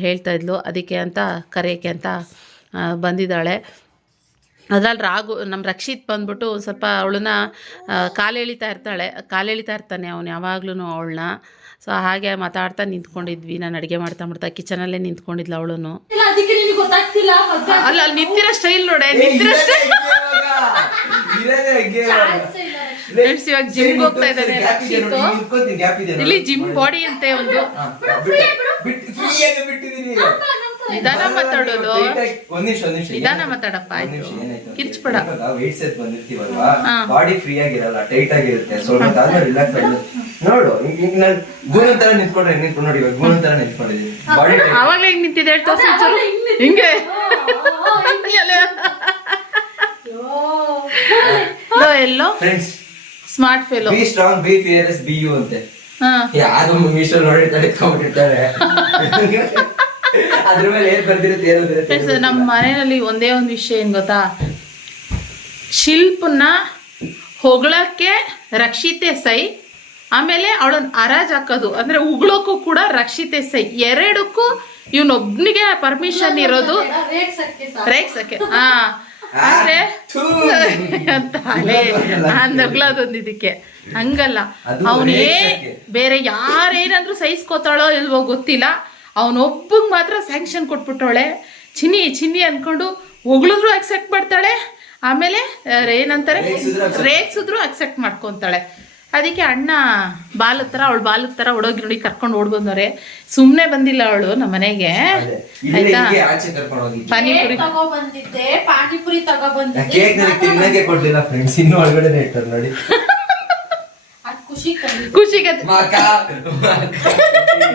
Speaker 1: ಹೇಳ್ತಾ ಇದ್ಲು. ಅದಕ್ಕೆ ಅಂತ ಕರೆಯೋಕ್ಕೆ ಅಂತ ಬಂದಿದ್ದಾಳೆ. ಅದ್ರಲ್ಲಿ ರಾಗು ನಮ್ಮ ರಕ್ಷಿತ್ ಬಂದ್ಬಿಟ್ಟು ಒಂದು ಸ್ವಲ್ಪ ಅವಳನ್ನ ಕಾಲೆಳಿತಾ ಇರ್ತಾಳೆ. ಕಾಲೆಳಿತಾ ಇರ್ತಾನೆ ಅವನು ಯಾವಾಗ್ಲೂ ಅವಳನ್ನ. ಸೊ ಹಾಗೆ ಮಾತಾಡ್ತಾ ನಿಂತ್ಕೊಂಡಿದ್ವಿ. ನಾನು ಅಡುಗೆ ಮಾಡ್ತಾ ಮಾಡ್ತಾ ಕಿಚನಲ್ಲೇ ನಿಂತ್ಕೊಂಡಿದ್ಲು ಅವಳು
Speaker 4: ಅದಕ್ಕೆ ನಿನಗೆ ಗೊತ್ತಾಗ್ತಿಲ್ಲ?
Speaker 1: ಅಲ್ಲ ಅಲ್ಲಿ ನಿಂತಿರೋ ಸ್ಟೈಲ್ ನೋಡೆ. ನಿಂತಿರೋ ಸ್ಟೈಲ್ ಫ್ರೆಂಡ್ಸ್ ಇವಾಗ? ಜಿಮ್ ಹೋಗ್ತಾ ಇದ್ದಾನೆ ಇಲ್ಲಿ ಜಿಮ್ ಬಾಡಿ ಅಂತೆ ಒಂದು. ನಿಧಾನ ಮಾತಾಡೋದು. ನಿಧಾನ ಮಾತಾಡಪ್ಪ ಕಿರ್ಚ್ಬೇಡ.
Speaker 2: ಬಂದಿರ್ತೀವಲ್ವಾ? ಬಾಡಿ ಫ್ರೀ ಆಗಿರಲ್ಲ ಟೈಟ್ ಆಗಿರುತ್ತೆ. ಸ್ವಲ್ಪ ರಿಲ್ಯಾಕ್ಸ್ ನೋಡು ಈಗ ಈಗ ನಾನು ಗೂನನ್ ತರ ನಿಂತ್ಕೊಂಡ್ರೆ ನಿಂತ್ಕೊಂಡು ನೋಡಿ? ಇವಾಗ ಗೂನನ್ ತರ ನಿಂತ್ಕೊಂಡಿದ್ದೀನಿ. ಬಾಡಿ
Speaker 1: ಅವಾಗಲೇ ಹೆಂಗ್ ನಿಂತಿದೆ ಹೇಳ್ತಾ ಒಂಚೂರು ಹಿಂಗೆ ಲೋ, ಎಲ್ಲೋ?
Speaker 2: Friends
Speaker 1: smart fellow
Speaker 2: be strong be fearless be you ಅಂತೆ. ಯಾರು ಮೀಶೋ ನೋಡಿರ್ತಾರೆ ಎತ್ಕೊಂಡ್ಬಿಟ್ಟಿರ್ತಾರೆ ಅದ್ರ ಮೇಲೆ ಏನ್ ಬರ್ದಿರುತ್ತೆ ಏನು
Speaker 1: ಫ್ರೆಂಡ್ಸ್
Speaker 2: ಬರುತ್ತೆ
Speaker 1: ನಮ್ಮ ಮನೆಯಲ್ಲಿ ಒಂದೇ ಒಂದು ವಿಷಯ ಏನು ಗೊತ್ತಾ? ಶಿಲ್ಪನ ಹೊಗಳಕ್ಕೆ ರಕ್ಷಿತೆ ಸೈ ಆಮೇಲೆ ಅವಳನ್ನ ಹರಾಜ್ ಹಾಕೋದು. ಅಂದ್ರೆ ಉಗ್ಳೋಕ್ಕೂ ಕೂಡ ರಕ್ಷಿತೆ ಸೈ. ಎರಡಕ್ಕೂ ಇವನೊಬ್ನಿಗೆ ಪರ್ಮಿಷನ್ ಇರೋದು
Speaker 4: ರೇಗ್ಸಕ್ಕೆ.
Speaker 1: ರೇಗ್ಸಕ್ಕೆ ಹಾ. ಅಂದ್ರೆ ಅಲೇ ಇದಕ್ಕೆ. ಹಂಗಲ್ಲ. ಅವನೇ. ಬೇರೆ ಯಾರೇನಾದ್ರೂ ಸಹಿಸ್ಕೋತಾಳೋ ಇಲ್ವೋ ಗೊತ್ತಿಲ್ಲ. ಅವನೊಬ್ಬಗ್ ಮಾತ್ರ ಸ್ಯಾಂಕ್ಷನ್ ಕೊಟ್ಬಿಟ್ಟವಳೆ. ಚಿನ್ನಿ ಚಿನ್ನಿ ಅಂದ್ಕೊಂಡು ಹೊಗಳಿದ್ರು ಅಕ್ಸೆಪ್ಟ್ ಮಾಡ್ತಾಳೆ ಆಮೇಲೆ ಏನಂತಾರೆ?
Speaker 2: ರೇಗ್ಸಿದ್ರು
Speaker 1: ಅಕ್ಸೆಪ್ಟ್ ಮಾಡ್ಕೊತಾಳೆ. ಅದಕ್ಕೆ ಅಣ್ಣ ಬಾಲದ ಥರ ಅವಳು ಬಾಲದ ಥರ ಹುಡುಗಿ ನೋಡಿ ಕರ್ಕೊಂಡು ಓಡ್ ಬಂದವ್ರೆ ಸುಮ್ಮನೆ ಬಂದಿಲ್ಲ ಅವಳು ನಮ್ಮ ಮನೆಗೆ. ಆಯ್ತಾ? ಪಾನಿಪುರಿ.
Speaker 4: ಪಾನಿಪುರಿ ತಗೊಬಂದಿದ್ದೆ
Speaker 2: ಕೇಕ್ ನನಗೆ ತಿನ್ನಕ್ಕೆ ಕೊಡ್ಲಿಲ್ಲ ಫ್ರೆಂಡ್ಸ್ ಇನ್ನು ಒಳಗಡೆ ಇಟ್ಟಾರೆ ನೋಡಿ
Speaker 4: ಅದ್ ಖುಷಿ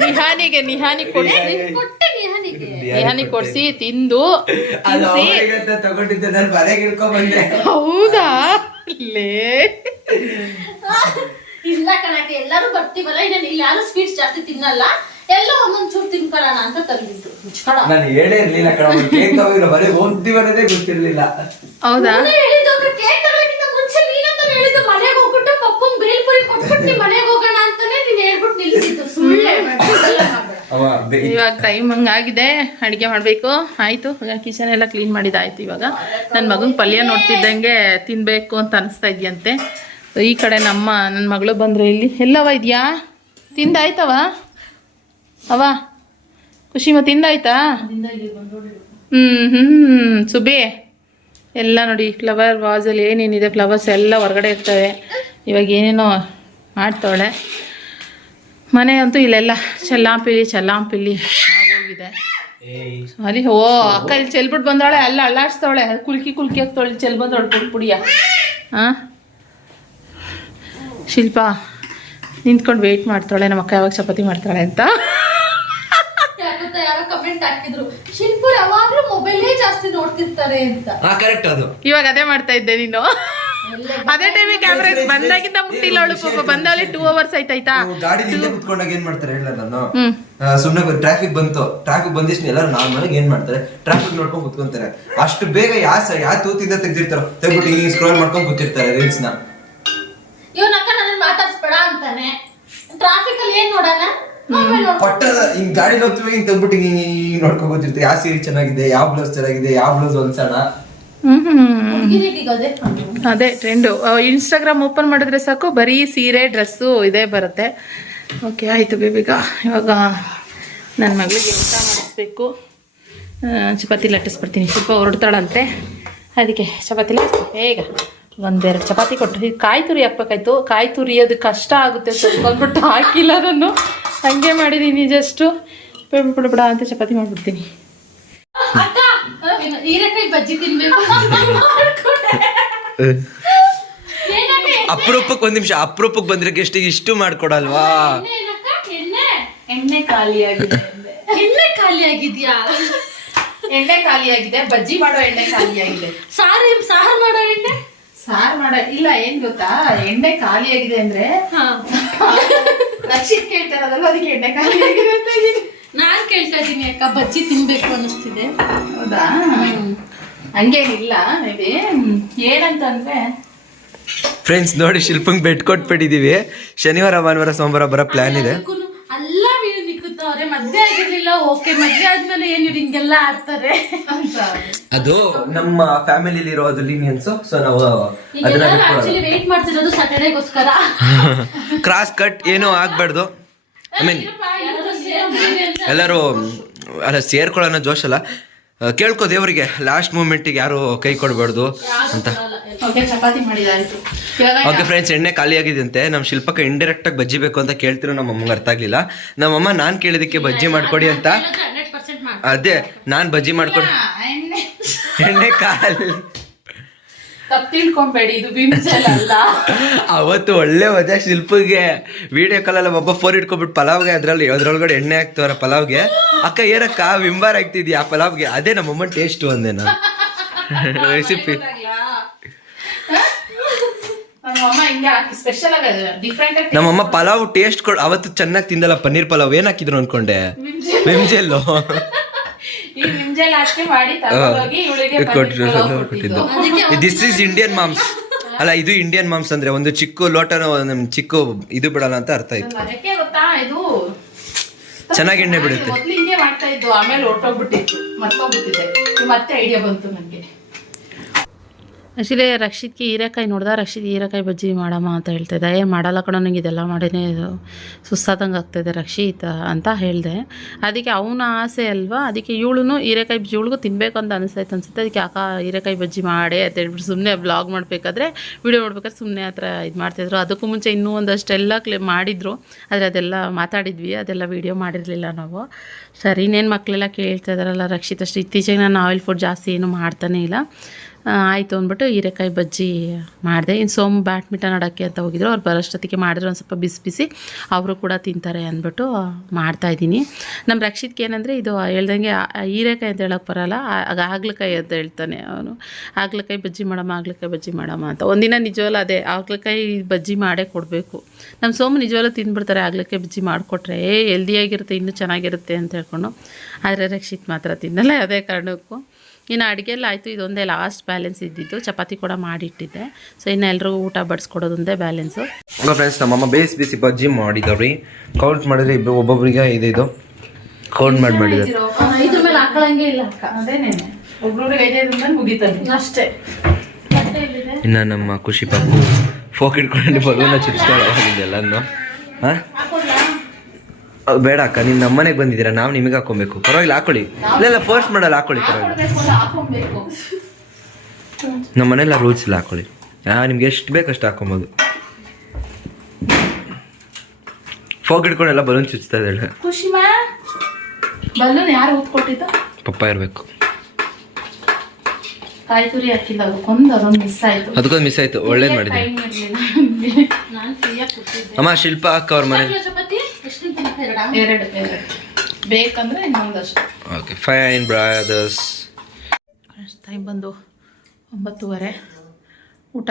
Speaker 1: ನಿಹಾನಿಗೆ ನಿಹಾನಿ ಕೊಡಿಸಿ. ನಿಹಾನಿ. ಕೊಡಿಸಿ ತಿಂದು
Speaker 2: ತಗೊಂಡಿದ್ದೆ ನಾನು ಬಂದೆ
Speaker 1: ಹೌದಾ? ಲೇ.
Speaker 4: ಇಲ್ಲ ಕಣಕ್ಕೆ ಎಲ್ಲರೂ ಬರ್ತೀವಲ್ಲ? ಇನ್ನ ಇಲ್ಲಿ ಯಾರು ಸ್ವೀಟ್ಸ್ ಜಾಸ್ತಿ ತಿನ್ನಲ್ಲ? ಎಲ್ಲ ಒಂದೊಂದ್ ಚೂರು ತಿನ್ಕೊಳ್ಳೋಣ ಅಂತ ತಂದಿದ್ದು. ಮುಚ್ಕೊಳ.
Speaker 2: ನಾನು ಹೇಳೇ ಇರ್ಲಿಲ್ಲ ಕಣ ಕೇಕ್ ಬರೀ ಹೋಗ್ತೀವಿ ಅನ್ನೋದೇ ಗೊತ್ತಿರ್ಲಿಲ್ಲ.
Speaker 1: ಹೌದಾ?
Speaker 4: ಹೇಳಿದ್ದು ಕೇಕ್ ಹೇಳಿದ್ದು ಮನೆಗೆ ಹೋಗ್ಬಿಟ್ಟು ಪಪ್ಪನ್ ಬೇಲ್ಪುರಿ ಕೊಟ್ಬಿಟ್ಟು ನಿಮ್ ಮನೆಗೆ ಹೋಗೋಣ ಅಂತಾನೆ ನೀನ್ ಹೇಳ್ಬಿಟ್ಟು ನಿಲ್ಸಿದ್ದು. ಸುಳ್ಳೆ
Speaker 1: ಇವಾಗ ಟೈಮ್ ಹಂಗಾಗಿದೆ ಅಡಿಗೆ ಮಾಡಬೇಕು. ಆಯಿತು ಕಿಚನ್ ಎಲ್ಲ ಕ್ಲೀನ್ ಮಾಡಿದಾಯ್ತು ಇವಾಗ. ನನ್ನ ಮಗನ ಪಲ್ಯ ನೋಡ್ತಿದ್ದಂಗೆ ತಿನ್ನಬೇಕು ಅಂತ ಅನಿಸ್ತಾ ಇದೆಯಂತೆ. ಈ ಕಡೆ ನಮ್ಮ ನನ್ನ ಮಗಳು ಬಂದರೆ ಇಲ್ಲಿ. ಎಲ್ಲವ ಇದೆಯಾ? ತಿಂದಾಯ್ತವ? ಅವ? ಖುಷಿಮ ತಿಂದಾಯ್ತಾ? ಹ್ಞೂ ಹ್ಞೂ ಸುಬಿ ಎಲ್ಲ ನೋಡಿ ಫ್ಲವರ್ ವಾಸಲ್ಲಿ ಏನೇನಿದೆ ಫ್ಲವರ್ಸ್ ಎಲ್ಲ ಹೊರಗಡೆ ಇರ್ತವೆ. ಇವಾಗ ಏನೇನೋ ಮಾಡ್ತಾವಳೆ. ಮನೆ ಅಂತೂ ಇಲ್ಲೆಲ್ಲ, ಚಲ್ಲಾಂಪಿಲಿ ಚಲ್ಲಾಂಪಿಲಿ ಆಗೋಗಿದೆ. ಅಲ್ಲಿ, ಓ, ಅಕ್ಕ ಇಲ್ಲಿ ಚೆಲ್ಬಿಟ್ಟು ಬಂದವಳೆ ಅಲ್ಲ ಅಳ್ಳಾಡ್ಸ್ತಾವಳೆ ಕುಲ್ಕಿ ಕುಲ್ಕಿ ಹಾಕ್ತಾವಳೆ ಚೆಲ್ ಬಂದವಳು ಪುಡಿ ಪುಡಿಯ. ಶಿಲ್ಪ, ನಿಂತ್ಕೊಂಡು ವೆಯ್ಟ್ ಮಾಡ್ತಾಳೆ ನಮ್ಮ ಅಕ್ಕ ಯಾವಾಗ ಚಪಾತಿ ಮಾಡ್ತಾಳೆ ಅಂತ.
Speaker 4: ಕಮೆಂಟ್ ಹಾಕಿದ್ರು. ಶಿಲ್ಪು ಯಾವಾಗ್ಲೂ ಮೊಬೈಲೇ ಜಾಸ್ತಿ ನೋಡ್ತಿರ್ತಾರೆ ಅಂತ.
Speaker 2: ಹಾ ಕರೆಕ್ಟ್ ಅದು.
Speaker 1: ಇವಾಗ ಅದೇ ಮಾಡ್ತಾ ಇದ್ದೆ ನೀನು. ಅದೇ ಟೈಮಿಗೆ ಕ್ಯಾಮ್ರಾ ಬಂದಾಗಿಂದ ಮುಟ್ಟಿಲ್ಲ ಅವಳು ಪಾಪ ಬಂದಾಗಲೇ ಟೂ ಅವರ್ಸ್ ಆಯ್ತಾಯ್ತಾ
Speaker 2: ಗಾಡಿ ಹಿಂದೆ ಕುತ್ಕೊಂಡಾಗ ಏನ್ ಮಾಡ್ತಾರೆ ಹೇಳ ನಾನು? ಸುಮ್ಮನೆ ಟ್ರಾಫಿಕ್ ಬಂತು. ಟ್ರಾಫಿಕ್ ಬಂದಿಷ್ಟು ಎಲ್ಲರೂ ನಾರ್ಮಲ್ ಆಗಿ ಏನ್ ಮಾಡ್ತಾರೆ? ಟ್ರಾಫಿಕ್ ನೋಡ್ಕೊಂಡು ಕುತ್ಕೊಂತಾರೆ. ಅಷ್ಟು ಬೇಗ ಯಾ ಸರ್ ಯಾ ತೂತಿಂದ ತೆಗ್ದಿರ್ತಾರೋ ತೆಗ್ಬಿಟ್ಟು ಹಿಂಗೆ ಸ್ಕ್ರೋಲ್ ಮಾಡ್ಕೊಂಡು ಕೂತಿರ್ತಾರೆ ರೀಲ್ಸ್ನ.
Speaker 4: ಇವನ್ ಅಕ್ಕ ನನ್ನ ಮಾತಾಡ್ಸ್ಬೇಡ ಅಂತಾನೆ. ಟ್ರಾಫಿಕ್ ಅಲ್ಲಿ ಏನ್ ನೋಡೋಣ?
Speaker 2: ಪಟ್ಟದ ಹಿಂಗ್ ಗಾಡಿ ಹೋಗ್ತೀವಿ ಹಿಂಗ್ ತೆಗ್ಬಿಟ್ಟು ಹಿಂಗ್ ಹಿಂಗ್ ನೋಡ್ಕೊಂಡ್ ಯಾವ ಸೀರೆ ಚೆನ್ನಾಗಿದೆ ಯಾವ ಬ್ಲೌಸ್ ಚೆನ್ನಾಗಿದೆ ಯಾವ ಬ್ಲೌಸ್ ಹೊಲ್ಸೋಣ
Speaker 1: ಹ್ಮ್.
Speaker 4: ಅದೇ
Speaker 1: ಟ್ರೆಂಡು ಇನ್ಸ್ಟಾಗ್ರಾಮ್ ಓಪನ್ ಮಾಡಿದ್ರೆ ಸಾಕು ಬರೀ ಸೀರೆ ಡ್ರೆಸ್ಸು ಇದೇ ಬರುತ್ತೆ. ಓಕೆ ಆಯಿತು ಬೇಬಿಗ ಇವಾಗ ನನ್ನ ಮಗಳಿಗೆ ಊಟ ಮಾಡಿಸ್ಬೇಕು. ಚಪಾತಿ ಲಟ್ಟಿಸ್ಬಿಡ್ತೀನಿ. ಸ್ವಲ್ಪ ಹೊರಡ್ತಾಳಂತೆ ಅದಕ್ಕೆ ಚಪಾತಿ ಲಟ್ಟಿಸ್ ಬೇಗ. ಒಂದೆರಡು ಚಪಾತಿ ಕೊಟ್ಟು ಕಾಯಿ ತುರಿ ಹಾಕ್ಬೇಕಾಯ್ತು ಕಾಯಿ ತುರಿಯೋದು ಕಷ್ಟ ಆಗುತ್ತೆ ಸ್ವಲ್ಪ ಬಂದ್ಬಿಟ್ಟು ಹಾಕಿಲ್ಲ ನಾನು ಹಂಗೆ ಮಾಡಿದೀನಿ ಜಸ್ಟು ಬಿಡ ಬಿಡ ಅಂತ ಚಪಾತಿ ಮಾಡ್ಬಿಡ್ತೀನಿ.
Speaker 4: ಅಪರೂಪಕ್?
Speaker 5: ಅಪರೂಪಕ್ಕೆ ಒಂದ್ ನಿಮಿಷ ಅಪರೂಪಕ್ಕೆ ಬಂದ್ರೆ ಗೆಸ್ಟ್ ಇಷ್ಟು ಮಾಡ್ಕೊಡಲ್ವಾ?
Speaker 4: ಎಣ್ಣೆ ಖಾಲಿ ಎಣ್ಣೆ?
Speaker 1: ಎಣ್ಣೆ ಖಾಲಿಯಾಗಿದೆ
Speaker 4: ಎಣ್ಣೆ. ಖಾಲಿ ಆಗಿದ್ಯಾ
Speaker 1: ಎಣ್ಣೆ ಖಾಲಿಯಾಗಿದೆ ಬಜ್ಜಿ ಮಾಡೋ ಎಣ್ಣೆ ಖಾಲಿಯಾಗಿದೆ.
Speaker 4: ಸಾರು ಸಾರು ಮಾಡೋ ಎಣ್ಣೆ?
Speaker 1: ಸಾರ್ ಮಾಡ ಇಲ್ಲ ಏನ್ ಗೊತ್ತಾ? ಎಣ್ಣೆ ಖಾಲಿಯಾಗಿದೆ ಅಂದ್ರೆ
Speaker 4: ಹಾ.
Speaker 1: ರಕ್ಷಿತ್ ಕೇಳ್ತಾರದಲ್ಲ ಅದಕ್ಕೆ ಎಣ್ಣೆ ಆಗಿದೆ ಅಂತ
Speaker 4: ನಾನ್ ಕೇಳ್ತಾ ಇದೀನಿ ಅಕ್ಕ ಬಜ್ಜಿ ತಿನ್ಬೇಕು ಅನಿಸ್ತಿದೆ
Speaker 1: ಹೌದಾ? ಹಂಗೇನಿಲ್ಲ ಇದೆ ಏನಂತಂದ್ರೆ
Speaker 2: ಫ್ರೆಂಡ್ಸ್ ನೋಡಿ ಶಿಲ್ಪಂಗ್ ಬೆಡ್ ಕೊಟ್ಬಿಟ್ಟಿದೀವಿ ಶನಿವಾರ ಭಾನುವಾರ ಸೋಮವಾರ ಬರೋ ಪ್ಲಾನ್ ಇದೆ.
Speaker 4: ಮದ್ವೆ ಆಗಿರ್ಲಿಲ್ಲ ಓಕೆ ಮದ್ವೆ ಆದ್ಮೇಲೆ ಏನು ಹಿಂಗೆಲ್ಲ ಆಡ್ತಾರೆ?
Speaker 2: ಅದು
Speaker 6: ನಮ್ಮ ಫ್ಯಾಮಿಲಿಲಿ ಇರೋದು ಲೀನಿಯನ್ಸ್ ಸೊ ನಾವು ಅದನ್ನ.
Speaker 4: ಆಕ್ಚುಲಿ ವೇಟ್ ಮಾಡ್ತಿರೋದು ಸ್ಯಾಟರ್ಡೇಗೋಸ್ಕರ
Speaker 2: ಕ್ರಾಸ್ ಕಟ್ ಏನೂ ಆಗ್ಬಾರ್ದು. ಐ ಮೀನ್ ಎಲ್ಲರೂ ಅಲ್ಲ ಸೇರ್ಕೊಳ್ಳೋಣ ಜೋಶಲ್ಲ ಕೇಳ್ಕೊ ದೇವರಿಗೆ ಲಾಸ್ಟ್ ಮೂಮೆಂಟಿಗೆ ಯಾರು ಕೈ ಕೊಡಬಾರ್ದು ಅಂತ.
Speaker 1: ಓಕೆ ಚಪಾತಿ ಮಾಡಿದಾಯ್ತು.
Speaker 2: ಓಕೆ ಫ್ರೆಂಡ್ಸ್ ಎಣ್ಣೆ ಖಾಲಿ ಆಗಿದಂತೆ ನಮ್ಮ ಶಿಲ್ಪಕ್ಕೆ ಇಂಡೈರೆಕ್ಟ್ ಆಗಿ ಬಜ್ಜಿ ಬೇಕು ಅಂತ ಕೇಳ್ತಿರೋ ನಮ್ಮ ಅಮ್ಮಗೆ ಅರ್ಥ ಆಗ್ಲಿಲ್ಲ. ನಮ್ಮಮ್ಮ ನಾನು ಕೇಳಿದಕ್ಕೆ ಬಜ್ಜಿ ಮಾಡ್ಕೊಡಿ ಅಂತ ಅದೇ ನಾನು ಬಜ್ಜಿ ಮಾಡ್ಕೊಡಿ
Speaker 1: ಎಣ್ಣೆ
Speaker 2: ಖಾಲಿ
Speaker 1: ತಿಳ್ಕೊಂಬೇಡಿ ಇದು ಅಲ್ಲ.
Speaker 2: ಅವತ್ತು ಒಳ್ಳೆ ಮಜಾ ಶಿಲ್ಪಿಗೆ. ವಿಡಿಯೋ ಕಾಲಲ್ಲಿ ಒಬ್ಬ ಫೋನ್ ಇಟ್ಕೊಬಿಟ್ಟು ಪಲಾವ್ಗೆ ಅದ್ರಲ್ಲಿ ಅದ್ರೊಳಗಡೆ ಎಣ್ಣೆ ಹಾಕ್ತವ್ರ ಪಲಾವ್ಗೆ. ಅಕ್ಕ ಏನಕ್ಕ ವಿಂಬಾರ್ ಆಗ್ತಿದ್ಯಾ ಆ ಪಲಾವ್ಗೆ? ಅದೇ ನಮ್ಮಮ್ಮ ಟೇಸ್ಟ್ ಒಂದೇನಾ? ನಾನು ರೆಸಿಪಿ
Speaker 1: ನಮ್ಮ ಅಮ್ಮ ಹಿಂಗೆ ಹಾಕಿ ಸ್ಪೆಷಲ್ ಆಗಿ ಡಿಫ್ರೆಂಟ್ ಆಗಿ
Speaker 2: ನಮ್ಮಮ್ಮ ಪಲಾವ್ ಟೇಸ್ಟ್ ಕೊಡ್ ಅವತ್ತು ಚೆನ್ನಾಗಿ ತಿಂದಲ್ಲ ಪನ್ನೀರ್ ಪಲಾವ್ ಏನ್ ಹಾಕಿದ್ರು ಅನ್ಕೊಂಡೆ? ವಿಮ್ಜೆಲ್ಲು.
Speaker 1: ಈ ನಿಮ್ಜೆಲ್ ಹಾಕಿ ಮಾಡಿ ತಗೊಂಡೋಗಿ ಇವಳಿಗೆ
Speaker 2: ಕೊಟ್ರು ಕೊಟ್ಟಿದ್ದು. ದಿಸ್ ಈಸ್ ಇಂಡಿಯನ್ ಮಾಮ್ಸ್ ಅಲ್ಲ ಇದು ಇಂಡಿಯನ್ ಮಾಮ್ಸ್ ಅಂದ್ರೆ ಒಂದು ಚಿಕ್ಕ ಲೋಟ ನಮ್ ಚಿಕ್ಕ ಇದು ಬಿಡಲ್ಲ ಅಂತ ಅರ್ಥ ಆಯ್ತು.
Speaker 1: ಅದಕ್ಕೆ ಗೊತ್ತಾ? ಇದು
Speaker 2: ಚೆನ್ನಾಗಿ ಎಣ್ಣೆ ಬಿಡುತ್ತೆ.
Speaker 1: ಮೊದ್ಲು ಹಿಂಗೆ ಮಾಡ್ತಾ ಇದ್ದು ಆಮೇಲೆ ಹೊರ್ಟೋಗ್ಬಿಟ್ಟಿತ್ತು ಮರ್ತೋಗ್ಬಿಟ್ಟಿದೆ. ಇವ್ ಮತ್ತೆ ಐಡಿಯಾ ಬಂತು ನನಗೆ ಆ್ಯಕ್ಚುಲಿ ರಕ್ಷಿತ್ಗೆ ಹೀರೆಕಾಯಿ ನೋಡ್ದ ರಕ್ಷಿತ್ ಹೀರೆಕಾಯಿ ಬಜ್ಜಿ ಮಾಡಮ್ಮ ಅಂತ ಹೇಳ್ತಿದ್ದೆ ಏ, ಮಾಡಲ್ಲ ಕಣೋ, ನಂಗೆ ಇದೆಲ್ಲ ಮಾಡಿನೇ ಸುಸ್ತಾದಂಗೆ ಆಗ್ತಾಯಿದೆ ರಕ್ಷಿತ್ ಅಂತ ಹೇಳಿದೆ. ಅದಕ್ಕೆ ಅವನ ಆಸೆ ಅಲ್ವಾ? ಅದಕ್ಕೆ ಇವಳು ಹೀರೆಕಾಯಿ ಬಜ್ಜಿ ಇವಳಿಗೂ ತಿನ್ಬೇಕು ಅಂತ ಅನಿಸ್ತಾಯ್ತು ಅನ್ಸುತ್ತೆ. ಅದಕ್ಕೆ ಅಕ್ಕ ಹೀರೆಕಾಯಿ ಬಜ್ಜಿ ಮಾಡಿ ಅಂತ ಹೇಳ್ಬಿಟ್ಟು ಸುಮ್ಮನೆ ಬ್ಲಾಗ್ ಮಾಡಬೇಕಾದ್ರೆ ವಿಡಿಯೋ ಮಾಡ್ಬೇಕಾದ್ರೆ ಸುಮ್ಮನೆ ಆ ಥರ ಇದು ಮಾಡ್ತಿದ್ರು ಅದಕ್ಕೂ ಮುಂಚೆ ಇನ್ನೂ ಒಂದಷ್ಟೆಲ್ಲ ಕ್ಲೇ ಮಾಡಿದರು. ಆದರೆ ಅದೆಲ್ಲ ಮಾತಾಡಿದ್ವಿ. ಅದೆಲ್ಲ ವಿಡಿಯೋ ಮಾಡಿರಲಿಲ್ಲ ನಾವು. ಸರಿ, ಇನ್ನೇನು ಮಕ್ಕಳೆಲ್ಲ ಕೇಳ್ತಾ ಇದಾರಲ್ಲ ರಕ್ಷಿತ್ ಅಷ್ಟು. ಇತ್ತೀಚೆಗೆ ನಾನು ಆಯಿಲ್ ಫುಡ್ ಜಾಸ್ತಿ ಏನು ಮಾಡ್ತಾನೇ ಇಲ್ಲ. ಆಯಿತು ಅಂದ್ಬಿಟ್ಟು ಹೀರೆಕಾಯಿ ಬಜ್ಜಿ ಮಾಡಿದೆ. ಇನ್ನು ಸೋಮ್ ಬ್ಯಾಡ್ಮಿಂಟನ್ ಆಡೋಕ್ಕೆ ಅಂತ ಹೋಗಿದ್ರು. ಅವ್ರು ಬರೋಷ್ಟೊತ್ತಿಗೆ ಮಾಡಿದ್ರು. ಒಂದು ಸ್ವಲ್ಪ ಬಿಸಿ ಬಿಸಿ. ಅವರು ಕೂಡ ತಿಂತಾರೆ ಅಂದ್ಬಿಟ್ಟು ಮಾಡ್ತಾಯಿದ್ದೀನಿ ನಮ್ಮ ರಕ್ಷಿತ್ಗೆ ಏನಂದರೆ ಇದು ಹೇಳ್ದಂಗೆ ಹೀರೆಕಾಯಿ ಅಂತ ಹೇಳೋಕ್ಕೆ ಬರಲ್ಲ. ಆಗ್ಲಕಾಯಿ ಅಂತ ಹೇಳ್ತಾನೆ ಅವನು. ಆಗ್ಲಕಾಯಿ ಬಜ್ಜಿ ಮಾಡಮ್ಮ ಆಗ್ಲಕಾಯಿ ಬಜ್ಜಿ ಮಾಡಮ್ಮ ಅಂತ. ಒಂದಿನ ನಿಜವಲ್ಲ ಅದೇ ಆಗ್ಲಕಾಯಿ ಬಜ್ಜಿ ಮಾಡೇ ಕೊಡಬೇಕು. ನಮ್ಮ ಸೋಮು ನಿಜವಲ್ಲ ತಿಂದ್ಬಿಡ್ತಾರೆ ಆಗ್ಲಕಾಯಿ ಬಜ್ಜಿ ಮಾಡಿಕೊಟ್ರೆ. ಏ ಹೆಲ್ದಿಯಾಗಿರುತ್ತೆ ಇನ್ನೂ ಚೆನ್ನಾಗಿರುತ್ತೆ ಅಂತ ಹೇಳ್ಕೊಂಡು. ಆದರೆ ರಕ್ಷಿತ್ ಮಾತ್ರ ತಿನ್ನಲ್ಲ. ಅದೇ ಕಾರಣಕ್ಕೂ ಇನ್ನು ಅಡುಗೆ ಎಲ್ಲ ಆಯಿತು ಇದೊಂದೇ ಲಾಸ್ಟ್ ಬ್ಯಾಲೆನ್ಸ್ ಇದ್ದಿದ್ದು ಚಪಾತಿ ಕೂಡ ಮಾಡಿಟ್ಟಿದ್ದೆ. ಸೊ ಇನ್ನು ಎಲ್ಲರಿಗೂ ಊಟ ಬಡಿಸ್ಕೊಡೋದೊಂದೇ ಬ್ಯಾಲೆನ್ಸು
Speaker 2: ಫ್ರೆಂಡ್ಸ್ ನಮ್ಮಮ್ಮ ಬೇಯಿಸಿ ಬಿಸಿ ಬಜ್ಜಿ ಮಾಡಿದವ್ರಿ. ಕೌಂಟ್ ಮಾಡಿದ್ರೆ ಇಬ್ಬರು ಒಬ್ಬೊಬ್ಬರಿಗೆ ಇದು ಇದು. ಕೌಂಟ್ ಮಾಡಿ
Speaker 4: ಇದ್ರ ಮೇಲೆ ಹಾಕೊಳಂಗೆ ಇಲ್ಲ ಅಕ್ಕ.
Speaker 1: ಒಬ್ರೊಬ್ರಿಗೆ ಐದೈದು ಮುಗಿತಾನೆ
Speaker 4: ಅಷ್ಟೇ.
Speaker 2: ಇನ್ನು ನಮ್ಮ ಖುಷಿ ಪಾಪು ಫೋಕ್ ಇಟ್ಕೊಂಡು ಬಲೂನ ಅವಾಗಿದ್ದೆಲ್ಲನು ಹಾಂ? ಬೇಡ ಅಕ್ಕ ನೀವು ನಮ್ಮನೆಗೆ ಬಂದಿದ್ದೀರಾ ನಾವು ನಿಮಗೆ ಹಾಕೊಬೇಕು. ಪರವಾಗಿಲ್ಲ ಹಾಕೊಳ್ಳಿ. ಇಲ್ಲ ಇಲ್ಲ ಫೋರ್ಸ್ ಮಾಡಲ್ಲ ಹಾಕೊಳ್ಳಿ ಪರವಾಗಿಲ್ಲ. ನಮ್ಮ ಮನೆಯಲ್ಲ ರೂಲ್ಸ್ ಇಲ್ಲ ಹಾಕೊಳ್ಳಿ. ಯಾ ನಿಮ್ಗೆ ಎಷ್ಟು ಬೇಕು ಅಷ್ಟು ಹಾಕೊಬೋದು. ಫೋಕ್ ಇಟ್ಕೊಂಡೆಲ್ಲ ಬಲೂನ್ ಚುಚ್ತಾ ಇದ್ದಾಳೆ.
Speaker 1: ಯಾರು ಊದ್ಕೊಟ್ಟಿದ್ದು
Speaker 2: ಪಪ್ಪ ಇರಬೇಕು.
Speaker 1: ಹಾಕಿಲ್ಲ ಅದಕ್ಕೊಂದು ಅದೊಂದು ಮಿಸ್ ಆಯಿತು.
Speaker 2: ಅದಕ್ಕೊಂದು ಮಿಸ್ ಆಯ್ತು ಒಳ್ಳೇದು ಮಾಡಿದೆ ಅಮ್ಮ ಶಿಲ್ಪ ಅಕ್ಕ ಅವ್ರ ಮನೆ.
Speaker 4: ಎರಡ
Speaker 1: ಎರಡು ಎರಡು ಬೇಕಂದ್ರೆ ಇನ್ನೊಂದಷ್ಟು
Speaker 2: ಓಕೆ ಫೈನ್ ಬ್ರಾದರ್ಸ್
Speaker 1: ಟೈಮ್ ಬಂದು ಒಂಬತ್ತುವರೆ. ಊಟ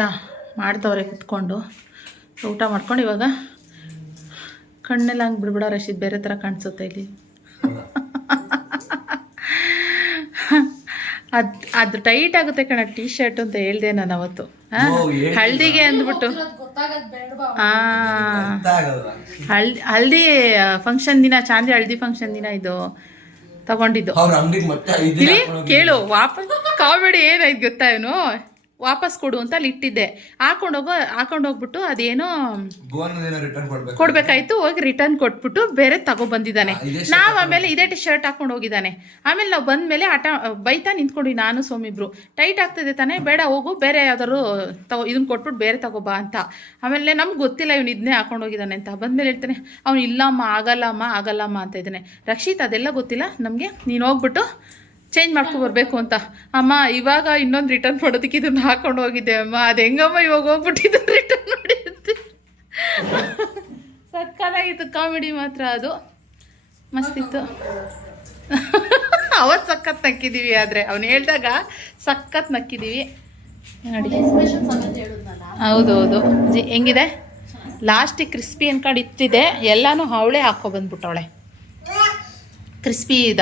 Speaker 1: ಮಾಡ್ತವ್ರೆ ಕುತ್ಕೊಂಡು. ಊಟ ಮಾಡ್ಕೊಂಡು ಇವಾಗ ಕಣ್ಣೆಲ್ಲ ಹಂಗೆ ಬಿಡ್ಬಿಡೋ ರಶೀದ್ ಬೇರೆ ಥರ ಕಾಣಿಸುತ್ತೆ ಇಲ್ಲಿ. ಅದು ಅದು ಟೈಟ್ ಆಗುತ್ತೆ ಕಣ ಟೀ ಶರ್ಟ್ ಅಂತ ಹೇಳ್ದೆ ನಾನು ಅವತ್ತು. ಹಳದಿಗೆ ಹಳ್ದಿಗೆ ಅಂದ್ಬಿಟ್ಟು. ಹಳ್ದಿ ಹಲ್ದಿ ಫಂಕ್ಷನ್ ದಿನ ಚಾಂದಿ ಹಳದಿ ಫಂಕ್ಷನ್ ದಿನ ಇದು ತಗೊಂಡಿದ್ದು. ಕೇಳು ವಾಪಸ್ ಕಾಬೇಡಿ ಏನಾಯ್ತು ಗೊತ್ತಾ ಇವನು? ವಾಪಸ್ ಕೊಡು ಅಂತ ಅಲ್ಲಿ ಇಟ್ಟಿದ್ದೆ. ಹಾಕೊಂಡೋಗೋ ಹಾಕೊಂಡೋಗ್ಬಿಟ್ಟು ಅದೇನೋ ಕೊಡ್ಬೇಕಾಯ್ತು ಹೋಗಿ ರಿಟರ್ನ್ ಕೊಟ್ಬಿಟ್ಟು ಬೇರೆ ತಗೋ ಬಂದಿದ್ದಾನೆ ನಾವು ಆಮೇಲೆ ಇದೇ ಟಿ ಶರ್ಟ್ ಹಾಕೊಂಡು ಹೋಗಿದ್ದಾನೆ. ಆಮೇಲೆ ನಾವು ಬಂದ ಮೇಲೆ ಆಟ ಬೈತಾ ನಿಂತ್ಕೊಂಡ್ವಿ ನಾನು ಸೋಮಿಬ್ರು ಟೈಟ್ ಆಗ್ತದೆ ತಾನೇ ಬೇಡ ಹೋಗು ಬೇರೆ ಯಾವ್ದಾದ್ರು ತಗೋ ಇದನ್ನ ಕೊಟ್ಬಿಟ್ಟು ಬೇರೆ ತಗೋಬಾ ಅಂತ. ಆಮೇಲೆ ನಮ್ಗೆ ಗೊತ್ತಿಲ್ಲ ಇವ್ನು ಇದನ್ನೇ ಹಾಕೊಂಡು ಹೋಗಿದ್ದಾನೆ ಅಂತ. ಬಂದ್ಮೇಲೆ ಹೇಳ್ತಾನೆ ಅವ್ನು ಇಲ್ಲಮ್ಮ ಆಗಲ್ಲಮ್ಮ ಆಗಲ್ಲಮ್ಮ ಅಂತ ಇದ್ದಾನೆ. ರಕ್ಷಿತ್ ಅದೆಲ್ಲ ಗೊತ್ತಿಲ್ಲ ನಮಗೆ ನೀನು ಹೋಗ್ಬಿಟ್ಟು ಚೇಂಜ್ ಮಾಡ್ಕೊಂಡು ಬರಬೇಕು ಅಂತ. ಅಮ್ಮ, ಇವಾಗ ಇನ್ನೊಂದು ರಿಟರ್ನ್ ಮಾಡೋದಕ್ಕೆ ಇದನ್ನ ಹಾಕೊಂಡು ಹೋಗಿದ್ದೆ ಅಮ್ಮ. ಅದು ಹೆಂಗಮ್ಮ ಇವಾಗ ಹೋಗ್ಬಿಟ್ಟು ಇದನ್ನ ರಿಟರ್ನ್ ಮಾಡಿದ್ದೆ? ಸಕ್ಕತ್ತಾಗಿತ್ತು ಕಾಮಿಡಿ ಮಾತ್ರ ಅದು. ಮಸ್ತಿತ್ತು. ಅವತ್ತು ಸಖತ್ ನಕ್ಕಿದ್ದೀವಿ ಆದರೆ. ಅವನು ಹೇಳ್ದಾಗ ಸಖತ್ ನಕ್ಕಿದ್ದೀವಿ ನೋಡಿ.
Speaker 4: ಎಕ್ಸ್ಪ್ರೆಷನ್ ಸಮೇತ ಹೇಳಿದ್ನಲ್ಲ
Speaker 1: ಹೌದು ಹೌದು ಜಿ, ಹೆಂಗಿದೆ? ಲಾಸ್ಟಿಗೆ ಕ್ರಿಸ್ಪಿ ಅನ್ಕೊಂಡು ಇತ್ತಿದೆ. ಎಲ್ಲಾನು ಅವಳೆ ಹಾಕೊ ಬಂದ್ಬಿಟ್ಟವಳೆ. ಕ್ರಿಸ್ಪಿ ಇದ.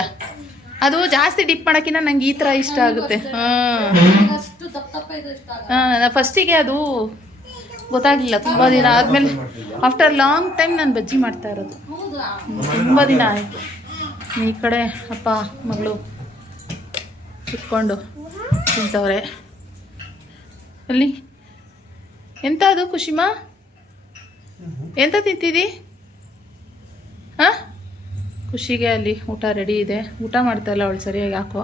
Speaker 1: ಅದು ಜಾಸ್ತಿ ಡಿಪ್ ಮಾಡೋಕ್ಕಿಂತ ನಂಗೆ ಈ ಥರ ಇಷ್ಟ ಆಗುತ್ತೆ. ಹಾಂ. ಫಸ್ಟಿಗೆ ಅದು ಗೊತ್ತಾಗಿಲ್ಲ ತುಂಬ ದಿನ ಆದಮೇಲೆ ಆಫ್ಟರ್ ಲಾಂಗ್ ಟೈಮ್ ನಾನು ಬಜ್ಜಿ ಮಾಡ್ತಾ ಇರೋದು. ತುಂಬ ದಿನ ಆಯಿತು. ಈ ಕಡೆ ಅಪ್ಪ ಮಗಳು ಕುತ್ಕೊಂಡು ತಿಂತವ್ರೆ. ಅಲ್ಲಿ? ಎಂತ ಅದು ಖುಷಿಮಾ ಎಂತ ತಿಂತಿದ್ದಿ? ಹಾಂ ಖುಷಿಗೆ ಅಲ್ಲಿ ಊಟ ರೆಡಿ ಇದೆ. ಊಟ ಮಾಡ್ತಾಯಿಲ್ಲ ಅವಳು ಸರಿಯಾಗಿ ಯಾಕೋ?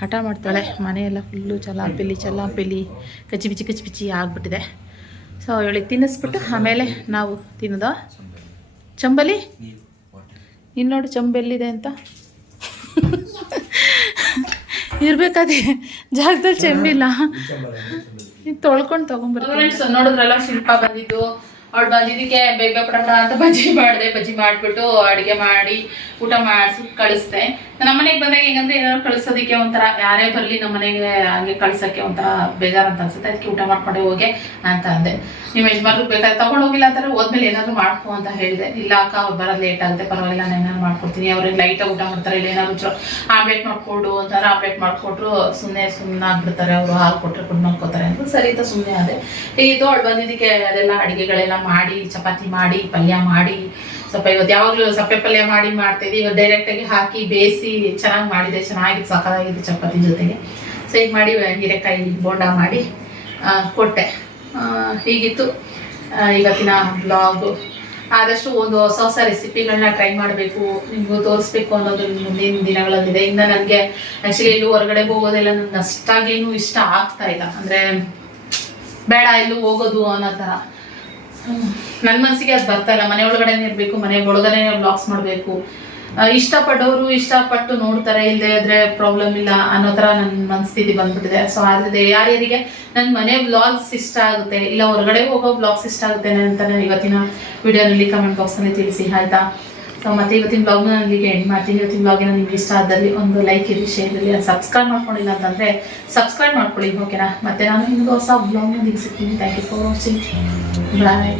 Speaker 1: ಹಠ ಮಾಡ್ತಾಳೆ. ಮನೆಯೆಲ್ಲ ಫುಲ್ಲು ಚಲಾಪಿಲಿ ಚಲಾಪಿಲಿ ಕಚ್ಚಿ ಬಿಚ್ಚಿ ಕಚ್ಚಿ ಬಿಚ್ಚಿ ಆಗಿಬಿಟ್ಟಿದೆ. ಸೊ ಅವಳಿಗೆ ತಿನ್ನಿಸ್ಬಿಟ್ಟು ಆಮೇಲೆ ನಾವು ತಿನ್ನೋದು. ಚಂಬಲಿ? ಇನ್ನು ನೋಡು ಚಂಬೆಲ್ಲಿದೆ ಅಂತ. ಇರ್ಬೇಕಾದ್ರೆ ಜಾಗದಲ್ಲಿ ಚೆಂಬಿಲ್ಲ. ತೊಳ್ಕೊಂಡು ತಗೊಂಡ್ಬರ್ತೀವಿ ನೋಡಿದ್ರಲ್ಲ ಶಿಲ್ಪ ಬಂದಿದ್ದು. ಅವಳು ಬಂದಿದ್ದಕ್ಕೆ ಬೇಗ ಬೇಗ ಪಟ ಅಂತ ಬಜ್ಜಿ ಮಾಡಿದೆ, ಬಜ್ಜಿ ಮಾಡಿಬಿಟ್ಟು ಅಡುಗೆ ಮಾಡಿ ಊಟ ಮಾಡಿಸಿ ಕಳಿಸ್ದೆ. ನಮ್ಮ ಮನೆಗೆ ಬಂದಾಗ ಹೆಂಗಂದ್ರೆ ಏನಾದ್ರು ಕಳ್ಸೋದಕ್ಕೆ ಒಂಥರ, ಯಾರೇ ಬರಲಿ ನಮ್ಮ ಮನೆಗೆ ಹಂಗೆ ಕಳ್ಸೋಕ್ಕೆ ಒಂಥರ ಬೇಜಾರು ಅಂತ ಅನ್ಸುತ್ತೆ. ಅದಕ್ಕೆ ಊಟ ಮಾಡ್ಕೊಂಡೆ ಹೋಗಿ ಅಂತ ಅಂದೆ. ನಿಮ್ಮ ಯಜಮಾನ್ರು ಬೇಕಾದ್ರೆ ತಗೊಂಡು ಹೋಗಿಲ್ಲ ಅಂತಾರೆ, ಹೋದ್ಮೇಲೆ ಏನಾದ್ರು ಮಾಡ್ಕೊ ಅಂತ ಹೇಳಿದೆ. ಇಲ್ಲ ಅಕ್ಕ, ಅವ್ರು ಬರೋದು ಲೇಟ್ ಆಗುತ್ತೆ, ಪರವಾಗಿಲ್ಲ, ನಾನು ಏನಾದ್ರು ಮಾಡ್ಕೊಡ್ತೀನಿ. ಅವ್ರಿಗೆ ಲೈಟಾಗಿ ಊಟ ಮಾಡ್ತಾರೆ, ಇಲ್ಲ ಏನಾದ್ರು ಆಮ್ಲೆಟ್ ಮಾಡ್ಕೊಡು ಅಂತಾರೆ. ಆಮ್ಲೆಟ್ ಮಾಡ್ಕೊಟ್ರು ಸುಮ್ಮನೆ ಸುಮ್ಮನೆ ಆಗ್ಬಿಡ್ತಾರೆ. ಅವರು ಹಾಲು ಕೊಟ್ಟರೆ ಕುಡ್ ಮಾಡ್ಕೋತಾರೆ ಅಂತ ಸರಿ ಅಂತ ಸುಮ್ಮನೆ ಅದೇ ಇದು ಅವಳು ಬಂದಿದ್ದಕ್ಕೆ ಅದೆಲ್ಲ ಅಡುಗೆಗಳೆಲ್ಲ ಮಾಡಿ, ಚಪಾತಿ ಮಾಡಿ, ಪಲ್ಯ ಮಾಡಿ ಸ್ವಲ್ಪ ಇವತ್ತು ಯಾವಾಗಲೂ ಸಪ್ಪೆ ಪಲ್ಯ ಮಾಡಿ ಮಾಡ್ತಿದ್ದೆ. ಇವತ್ತು ಡೈರೆಕ್ಟಾಗಿ ಹಾಕಿ ಬೇಯಿಸಿ ಚೆನ್ನಾಗಿ ಮಾಡಿದೆ. ಚೆನ್ನಾಗಿತ್ತು ಸಕ್ಕತ್ತಾಗಿತ್ತು ಚಪಾತಿ ಜೊತೆಗೆ. ಸೊ ಹೀಗೆ ಮಾಡಿ, ಹೀರೆಕಾಯಿ ಬೋಂಡ ಮಾಡಿ ಕೊಟ್ಟೆ. ಹೀಗಿತ್ತು. ಇವತ್ತಿನ ಬ್ಲಾಗು ಆದಷ್ಟು ಒಂದು ಹೊಸ ಹೊಸ ರೆಸಿಪಿಗಳನ್ನ ಟ್ರೈ ಮಾಡಬೇಕು. ನಿಮಗೂ ತೋರಿಸ್ಬೇಕು ಅನ್ನೋದು ಮುಂದಿನ ದಿನಗಳಲ್ಲಿದೆ. ಇನ್ನು ನನಗೆ ಆ್ಯಕ್ಚುಲಿ ಎಲ್ಲೂ ಹೊರಗಡೆ ಹೋಗೋದೆಲ್ಲ ನನಗೆ ಅಷ್ಟಾಗೇನು ಇಷ್ಟ ಆಗ್ತಾ ಇಲ್ಲ. ಅಂದರೆ ಬೇಡ ಎಲ್ಲೂ ಹೋಗೋದು ಅನ್ನೋ ಥರ ನನ್ನ ಮನಸ್ಸಿಗೆ ಅದು ಬರ್ತಾ ಇಲ್ಲ. ಮನೆ ಒಳಗಡೆನೇ ಇರಬೇಕು, ಮನೆ ಒಳಗಡೆ ಬ್ಲಾಗ್ಸ್ ಮಾಡಬೇಕು. ಇಷ್ಟಪಟ್ಟವರು ಇಷ್ಟಪಟ್ಟು ನೋಡ್ತಾರೆ ಇಲ್ಲದೆ ಇದ್ರೆ ಪ್ರಾಬ್ಲಮ್ ಇಲ್ಲ ಅನ್ನೋ ಥರ ನನ್ನ ಮನಸ್ಥಿತಿ ಬಂದ್ಬಿಟ್ಟಿದೆ. ಸೊ ಆದ್ರೆ ಯಾರ್ಯಾರಿಗೆ ನನ್ನ ಮನೆ ಬ್ಲಾಗ್ಸ್ ಇಷ್ಟ ಆಗುತ್ತೆ, ಇಲ್ಲ ಹೊರಗಡೆ ಹೋಗೋ ಬ್ಲಾಗ್ಸ್ ಇಷ್ಟ ಆಗುತ್ತೆ ಅಂತ ನಾನು ಇವತ್ತಿನ ವಿಡಿಯೋನಲ್ಲಿ ಕಮೆಂಟ್ ಬಾಕ್ಸಲ್ಲಿ ತಿಳಿಸಿ, ಆಯ್ತಾ? ಸೊ ಮತ್ತೆ ಇವತ್ತಿನ ಬ್ಲಾಗ್ನ ನಾನು ಎಂಡ್ ಮಾಡ್ತೀನಿ. ಇವತ್ತಿನ ಬ್ಲಾಗಿನ ನಿಮ್ಗೆ ಇಷ್ಟ ಆದಲ್ಲಿ ಒಂದು ಲೈಕ್ ಇರಲಿ ಶೇರ್ ಇರಲಿ ಸಬ್ಸ್ಕ್ರೈಬ್ ಮಾಡ್ಕೊಂಡಿಲ್ಲ ಅಂತಂದರೆ ಸಬ್ಸ್ಕ್ರೈಬ್ ಮಾಡ್ಕೊಳ್ಳಿ ಓಕೆನಾ ಮತ್ತೆ ನಾನು ಇನ್ನೊಂದು ಹೊಸ ಬ್ಲಾಗ್ ನಿಮ್ಗೆ ಸಿಗ್ತೀನಿ. Thank you for watching bye